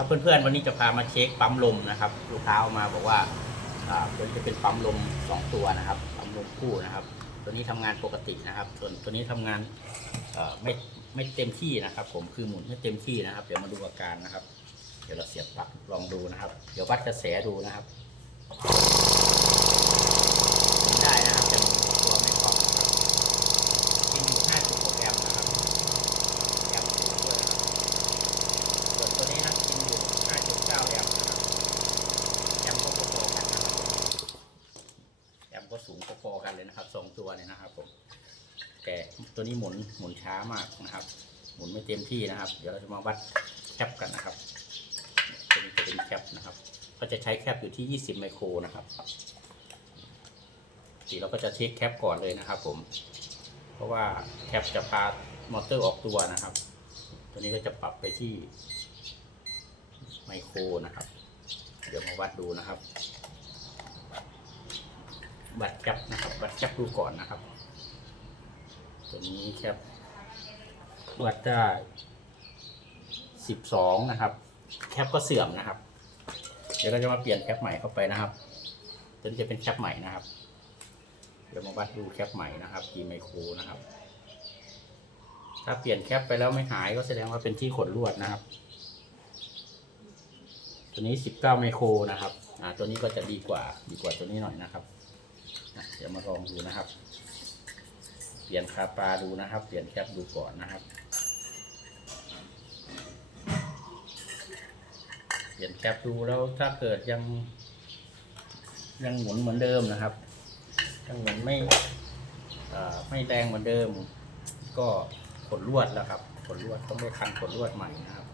ครับเพื่อนๆวันนี้จะพามาเช็คปั๊มลมนะครับลูกค้าเอามาบอกว่าอ่าตัวนี้จะเป็นปั๊มลมสองตัวนะครับปั๊มลมคู่นะครับ ตัวนี้ทำงานปกตินะครับ ส่วนตัวนี้ทำงานอ่อไม่ไม่เต็มที่นะครับ ผมคือหมุนไม่เต็มที่นะครับ เดี๋ยวมาดูอาการนะครับ เดี๋ยวเราเสียบปลั๊กลองดูนะครับ เดี๋ยววัดกระแสดูนะครับหมุนได้นะครับแต่หมุนตัวไม่คล่องนะครับกินอยู่5.6แอมป์นะครับแอมป์สูงด้วยนะครับ ส่วนตัวนี้นะกินอยู่ 5.9 แอมป์นะครับ แอมป์ก็พอๆกันนะครับผมแอมป์ก็สูงพอๆกัน เลยนะครับสองตัวเนี่ยนะครับผมแต่ตัวนี้หมุนหมุนช้ามากนะครับ หมุนไม่เต็มที่นะครับ เดี๋ยวเราจะมาวัดแคปกันนะครับตัวนี้จะเป็นแคปนะครับ ก็จะใช้แคปอยู่ที่ 20 ไมโครนะครับทีเราก็จะเช็คแคปก่อนเลยนะครับ ผม เพราะว่าแคปจะพามอเตอร์ออกตัวนะครับ ตัวนี้ก็จะปรับไปที่ไมโครนะครับ เดี๋ยวมาวัดดูนะครับ วัดแคปนะครับวัดแคปดูก่อนนะครับตัวนี้แคปวัดได้สิบสองนะครับแคปก็เสื่อมนะครับ เดี๋ยวเราจะมาเปลี่ยนแคปใหม่เข้าไปนะครับตัวนี้จะเป็นแคปใหม่นะครับ เดี๋ยวมาวัดดูแคปใหม่นะครับกี่ไมโครนะครับ ถ้าเปลี่ยนแคปไปแล้วไม่หายก็แสดงว่าเป็นที่ขนลวดนะครับตัวนี้ 19 ไมโครนะครับ อ่า ตัวนี้ก็จะดีกว่า ดีกว่าตัวนี้หน่อยนะครับ อะเดี๋ยวมาลองดูนะครับ เปลี่ยนคาปลาดูนะครับ เปลี่ยนแคปดูก่อนนะครับ เปลี่ยนแคปดูแล้วถ้าเกิดยัง ยังหมุนเหมือนเดิมนะครับยังหมุนไม่ไม่แรงเหมือนเดิม ก็ขนลวดแล้วครับขนลวดต้องไปพันขนลวดใหม่นะครับ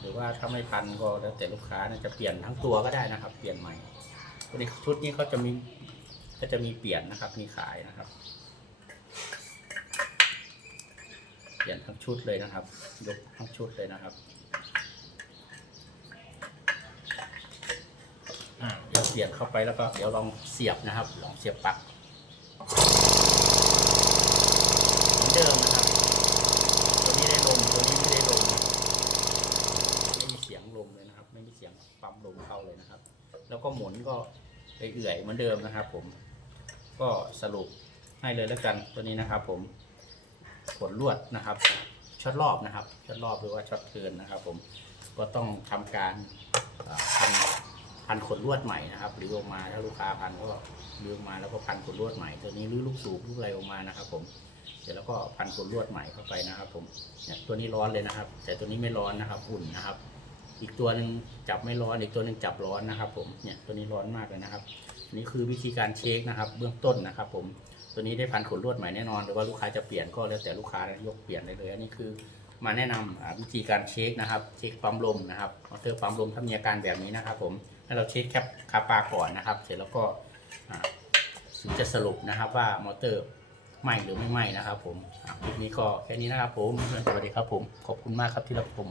หรือว่าถ้าไม่พันก็แล้วแต่ลูกค้านะจะเปลี่ยนทั้งตัวก็ได้นะครับ เปลี่ยนใหม่ตัวนี้ชุดนี้เขาจะมี ก็จะมีเปลี่ยนนะครับ มีขายนะครับ เปลี่ยนทั้งชุดเลยนะครับ ยกทั้งชุดเลยนะครับอ่าเดี๋ยวเปลี่ยนเข้าไปแล้วก็เดี๋ยวลองเสียบนะครับ ลองเสียบปลั๊กเหมือนเดิมนะครับ ตัวนี้ได้ลม ตัวนี้ไม่ได้ลม ไม่มีเสียงลมเลยนะครับ ไม่มีเสียงปั๊มลมเข้าเลยนะครับ แล้วก็หมุนก็เอื่อยๆเหมือนเดิมนะครับผม ก็สรุปให้เลยแล้วกันตัวนี้นะครับ ผมขนลวดนะครับช็อตรอบนะครับช็อตรอบหรือว่าช็อตเทินนะครับ ผมก็ต้องทำการพันพันขนลวดใหม่นะครับหรือออกมาถ้าลูกค้าพันก็รื้อมาแล้วก็พันขนลวดใหม่ตัวนี้รื้อลูกสูบลูกอะไรออกมานะครับ ผมเสร็จแล้วก็พันขนลวดใหม่เข้าไปนะครับ ผมเนี่ยตัวนี้ร้อนเลยนะครับ แต่ตัวนี้ไม่ร้อนนะครับอุ่นนะครับ อีกตัวหนึ่งจับไม่ร้อนอีกตัวหนึ่งจับร้อนนะครับ ผมเนี่ยตัวนี้ร้อนมากเลยนะครับ อันนี่คือวิธีการเช็คนะครับ เบื้องต้นนะครับ ผมตัวนี้ได้พันขนลวดใหม่แน่นอนหรือว่าลูกค้าจะเปลี่ยนก็แล้วแต่ลูกค้านะยกเปลี่ยนได้เลย อันนี้คือมาแนะนำอ่าวิธีการเช็คนะครับ เช็คปั๊มลมนะครับมอเตอร์ปั๊มลมถ้ามีอาการแบบนี้นะครับ ผมให้เราเช็คแคปคาปาก่อนนะครับ เสร็จแล้วก็อ่าถึงจะสรุปนะครับว่ามอเตอร์ไหมหรือไม่ไหมนะครับ ผมคลิปนี้ก็แค่นี้นะครับ ผมสวัสดีครับผมขอบคุณมากครับที่รับชม